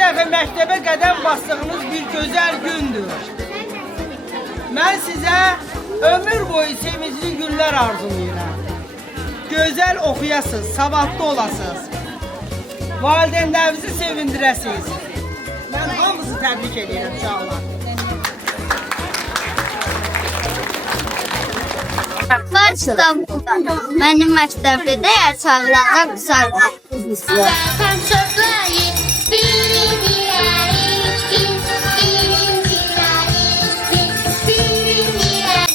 dəfə məktəbə qədəm bastığınız bir gözəl gündür. Mən sizə ömür boyu sevincli günlər arzulayıram. Gözəl oxuyasınız, savadlı olasınız. Valideynlərinizi sevindirəsiniz. Mən hamınızı təbrik edirəm uşaqlar. Başlam. Mənim məktəbdə də çağıracaq uşaqlar. Zaten sözleri birinciyiz biz, birincileriz biz, birincileriz.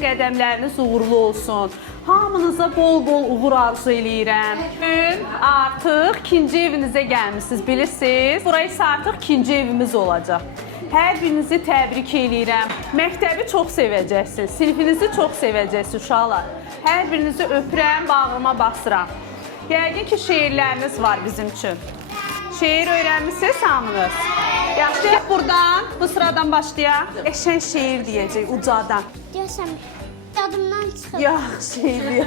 Qədəmləriniz uğurlu olsun. Hamınıza bol-bol uğur arzu eləyirəm. Bugün artıq ikinci evinizə gəlmişsiniz, bilirsiniz. Burası artıq ikinci evimiz olacaq. Hər birinizi təbrik eləyirəm. Məktəbi çox sevəcəksiniz, sinifinizi çox sevəcəksiniz uşaqlar. Hər birinizi öpürəm, bağrıma basıram. Yəqin ki, şeirləriniz var bizim üçün. Şeir öyrənmişsiniz hamınız. Yaxşı, buradan, bu sıradan başlayaq. Eşən şeir deyəcək, ucadan. Diyorsan yadımdan çıxıb. Yaxşı, şeir.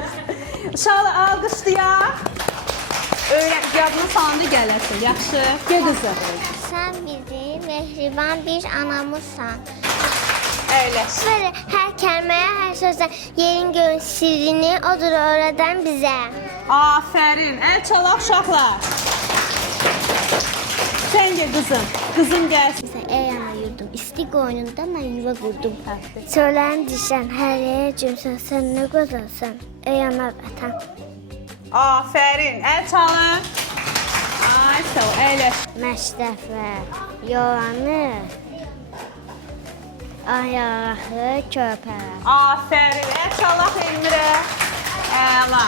Uşaqlar, alqışlayaq. Yadına salanda gələrsin, yaxşı. Gel qızım. Sen bizim mehriban bir anamızsan. Əyləş. Böyle her kelimeye, her sözden yerin göğün sirrini odur öğreten bize. Afərin. Əl çalaq uşaqlar. Sən gel qızım. Qızım gəlsin. Mesela ey ana yurdum, istik oyununda ben yuva kurdum. Söylen düşen her yere cümsen, sen ne güzelsin. Ey ana vatan. Afərin. Əl çalın. Ay, sağ ol. Əyləş. Məşrəfə, yolanır, ayağı köpərə. Afərin. Əl çalaq Elmirə. Əla.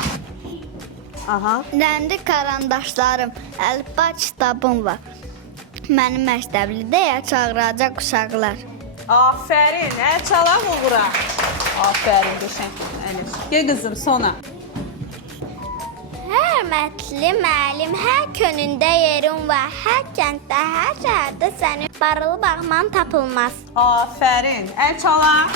Aha. Rəndi karandaşlarım, əlifba kitabım var. Mənim məktəblidə çağıracaq uşaqlar. Afərin. Əl çalaq uğura. Afərin. Qəşəng. Əyləş. Gel qızım sona. Hörmətli müəllim, hər könündə yerim var. Hər kənddə, hər şəhərdə sənin barılı bağman tapılmaz. Afərin. Əl çalaq.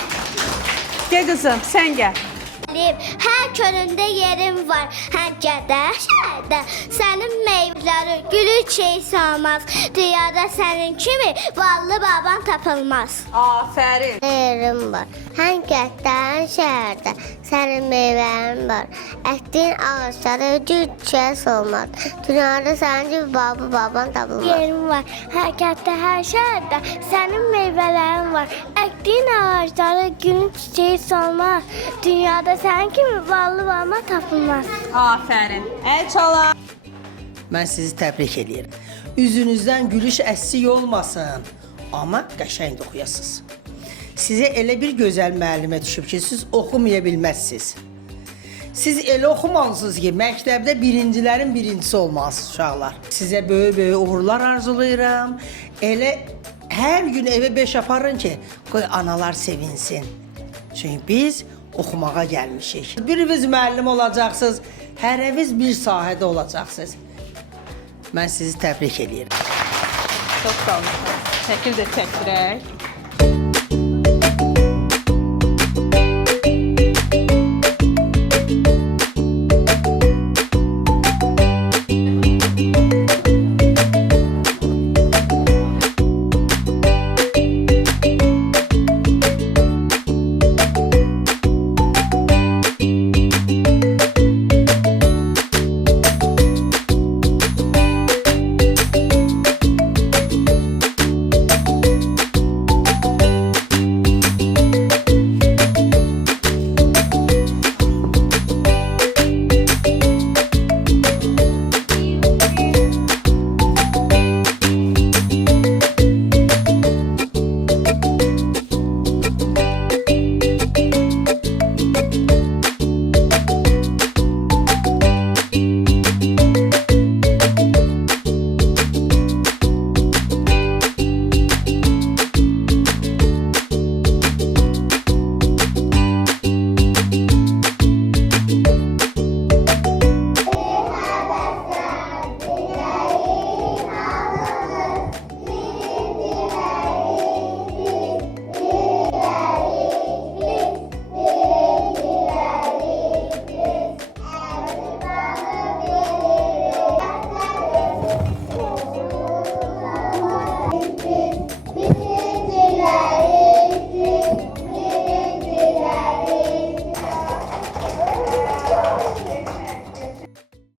Gel qızım, sən gəl. Hər könündə yerim var. Hər kənddə, hər şəhərdə sənin meyvələri gülü çiçəyi salmaz. Dünyada sənin kimi ballı baban tapılmaz. Afərin. Yerim var. Hər kənddə, hər şəhərdə sənin meyvələrin var. Əkdiyin ağaçları gül çiçəyi salmaz. Dünyada sənin kimi ballı baban tapılmaz. Yerim var. Hər kənddə, hər şəhərdə sənin meyvələrin var. Əkdiyin ağaçları gül çiçəyi salmaz. Dünyada sənin kimi ballı baban tapılmaz. Afərin. Əl çalaq. Mən sizi təbrik edirəm. Üzünüzdən gülüş əksik olmasın, amma qəşəng də oxuyasınız. Sizə elə bir gözəl müəllimə düşüb ki, siz oxumaya bilməzsiniz. Siz elə oxumalısınız ki, məktəbdə birincilərin birincisi olmalısınız uşaqlar. Sizə böyük-böyük uğurlar arzulayıram. Elə hər gün evə 5 aparın ki, qoy analar sevinsin. Çünki biz oxumağa gəlmişik. Biriniz müəllim olacaqsınız, hərəniz bir sahədə olacaqsınız. Mən sizi təbrik edirəm. Çox sağ olun. Şəkil də çəkdirək.